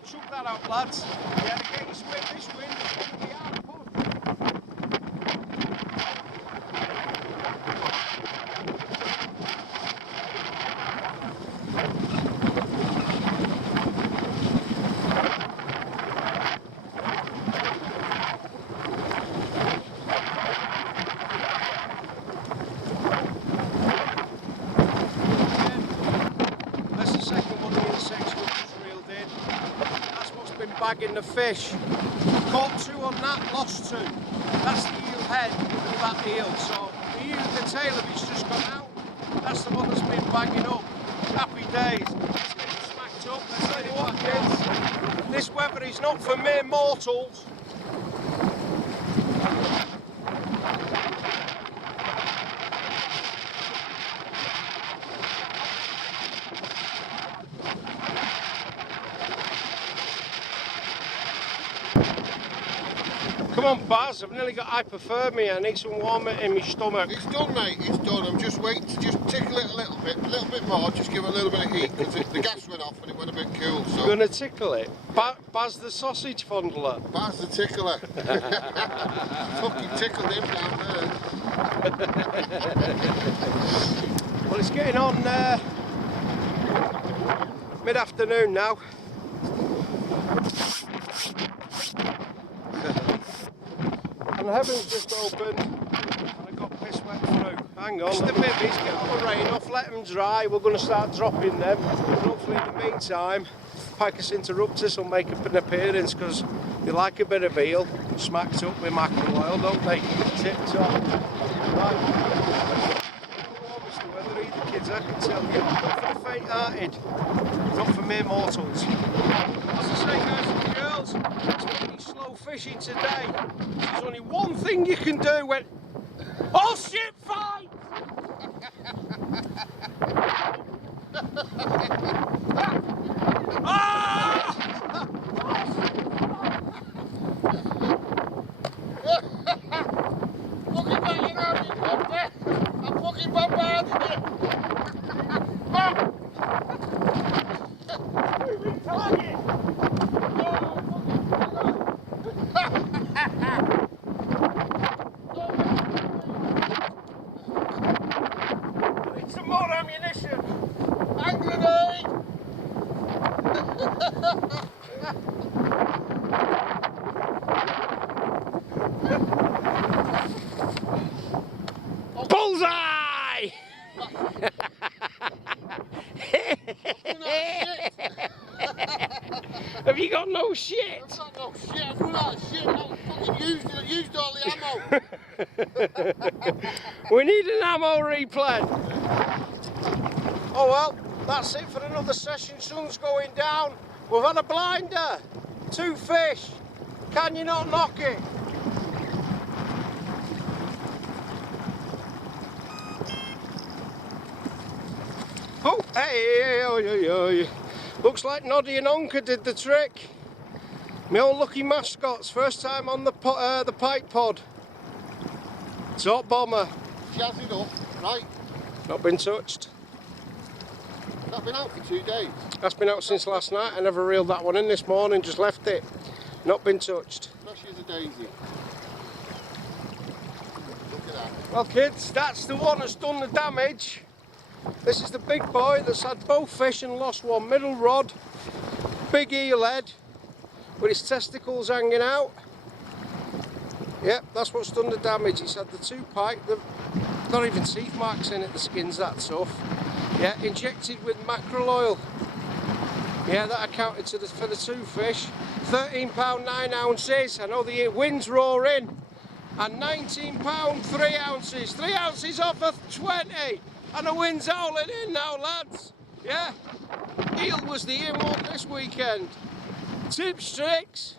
Chuck that out, lads. Yeah, against this wind, it's going to be hard to push. Bagging the fish. Caught 2 on that, lost 2. That's the eel head of that eel. So the tail of it's just gone out. That's the one that's been bagging up. Happy days. It's getting smacked up. Let's tell you what, kids. This weather is not for mere mortals. Come on, Baz, I've nearly got hypothermia. I need some warmer in my stomach. It's done, mate, it's done. I'm just waiting to just tickle it a little bit more, just give it a little bit of heat, because the gas went off and it went a bit cool. So. You're going to tickle it? Baz the sausage fondler. Baz the tickler. Fucking tickled him down there. Well, it's getting on mid-afternoon now. And the heavens just opened and I got piss wet through. Hang on. It's the bibbies, get all the rain off, let them dry. We're going to start dropping them. And hopefully in the meantime, Picus Interruptus will make an appearance because they like a bit of eel. Smacked up with mackerel oil, don't they? Tip top. Right. Warmest the weather either, kids, I can tell you. Not for the faint-hearted. Not for mere mortals. As I say, guys and girls, it's pretty slow fishing today. There's only one thing you can do when... Oh shit, fight! Ah! Fucking banging out, you there. I'm fucking bombarding you. Moving target! Need some more ammunition! Hand grenade! Bullseye! Have you got no shit? I've got no shit, I've run out of shit, I fucking used all the ammo. We need an ammo replay. Oh well, that's it for another session. Sun's going down. We've had a blinder. 2 fish. Can you not knock it? Oh, hey, oi, oi, oi. Looks like Noddy and Onka did the trick. My old lucky mascots, first time on the Pike pod. Top bomber. Jazz it up, right? Not been touched. That's been out for 2 days. That's been out since last night. I never reeled that one in this morning, just left it. Not been touched. Fresh as a daisy. Look at that. Well kids, that's the one that's done the damage. This is the big boy that's had both fish and lost one. Middle rod, big eel head with his testicles hanging out. Yep, that's what's done the damage. It's had the 2 pike, not even teeth marks in it, the skin's that tough. Yeah, injected with mackerel oil. Yeah, that accounted for the 2 fish. £13 9 ounces. I know the wind's roaring. and £19 3 ounces. 3 ounces off of 20, and the wind's howling in now, lads. Yeah, eel was the in one this weekend. Tips, tricks,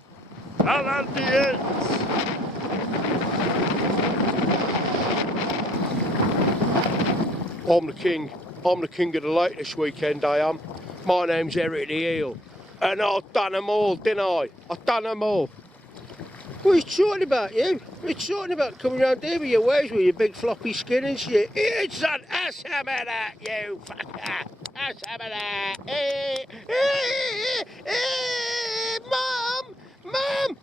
and Andy-its. I'm the king. I'm the king of the lake this weekend, I am. My name's Eric the Eel. And I've done them all, didn't I? I've done them all. What are you talking about, you? What are you talking about coming round here with your waves with your big floppy skin and shit? It's an some of that, you fucker! Have some of that! Mum! Mum!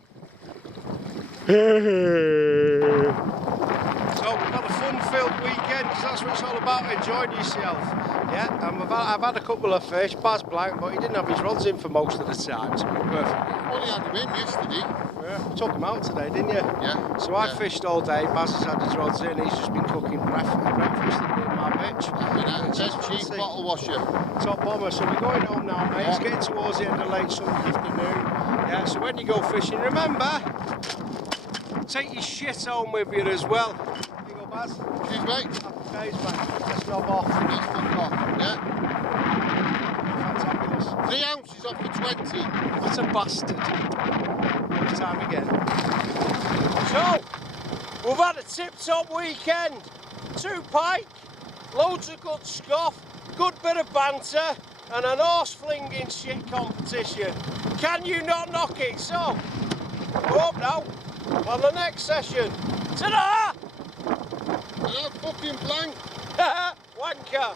So we've had a fun-filled weekend, because that's what it's all about, enjoying yourself. Yeah, and I've had a couple of fish, Baz blanked, but he didn't have his rods in for most of the time, so we're perfect. Only had him in yesterday. Yeah, you took him out today, didn't you? Yeah. So I fished all day, Baz has had his rods in, he's just been cooking breakfast in my bitch. Cheap bottle washer. Top bomber, so we're going home now, mate. Yeah. It's getting towards the end of late Sunday afternoon. Yeah, so when you go fishing, remember, take your shit home with you as well. Here you go, Baz. Cheers, mate. Happy days, mate. Let's knob off. That's fuck off. Yeah. Fantabulous. 3 ounces off the 20. What a bastard. Every time again. So, we've had a tip-top weekend. 2 pike, loads of good scoff, good bit of banter, and an horse-flinging shit competition. Can you not knock it? So, we're up now on the next session. Ta-da! And I'm fucking blank. Wanker!